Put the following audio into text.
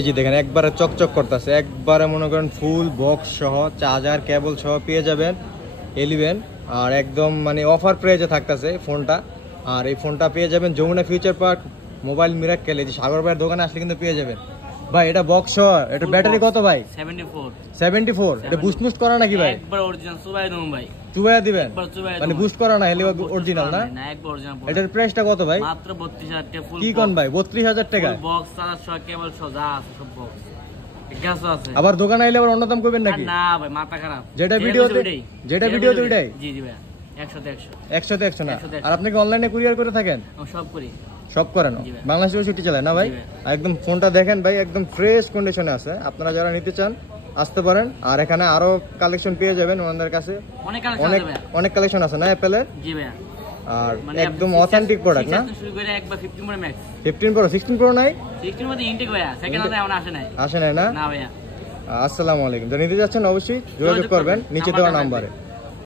এই যে দেখেন একবারে চকচক করতেছে, একবারে মনে করেন ফুল বক্স সহ চার্জার কেবল সহ পেয়ে যাবেন 11 আর একদম মানে অফার প্রাইসে থাকতেছে ফোনটা। আর এই ফোনটা পেয়ে যাবেন Jamuna future park mobile miracle, এই যে সাগর ভাইয়ের দোকানে আসলে কিন্তু পেয়ে যাবেন। ভাই এটা বক্স সহ, এটা ব্যাটারি কত ভাই? 74। এটা বুস্ট করা নাকি ভাই? একবার অরিজিনাল চুবাই দেব ভাই। চুবাইয়া দিবেন মানে বুস্ট করা না, হেলে অরিজিনাল না? না একবার অরিজিনাল। এটার প্রাইসটা কত ভাই? মাত্র 32000 টাকা ফুল। কি কোন ভাই 32000 টাকা? বক্স চার্জার সহ কেবল সহ যা আছে সব বক্স। গ্যাসও আছে। আবার দোকানে আইলে আবার অন্য দাম করবেন নাকি? না ভাই মাথা খারাপ। যেটা ভিডিওতে ওইটাই? জি জি ভাই 100 100 না। আর আপনি কি অনলাইনে কুরিয়ার করে থাকেন? সব করি। সব করেন? বাংলাদেশে ছুটি চালায় না ভাই? একদম ফোনটা দেখেন ভাই, একদম ফ্রেশ কন্ডিশনে আছে। আপনারা যারা নিতে চান আসতে পারেন। আর এখানে আরো কালেকশন পেয়ে যাবেন ওনাদের কাছে, অনেক কালেকশন আছে না অ্যাপেলের? জি ভাই। আর একদম অথেন্টিক প্রোডাক্ট না? শুরু করে একবার 15 প্রো ম্যাক্স। 15 প্রো 16 প্রো নাই? 16 মধ্যে ইনটেক ভাইয়া, সেকেন্ড হাতে এখন আসে নাই। আসে নাই না? না ভাইয়া। আসসালামু আলাইকুম। যারা নিতে যাচ্ছেন অবশ্যই যোগাযোগ করবেন নিচে দেওয়া নাম্বারে।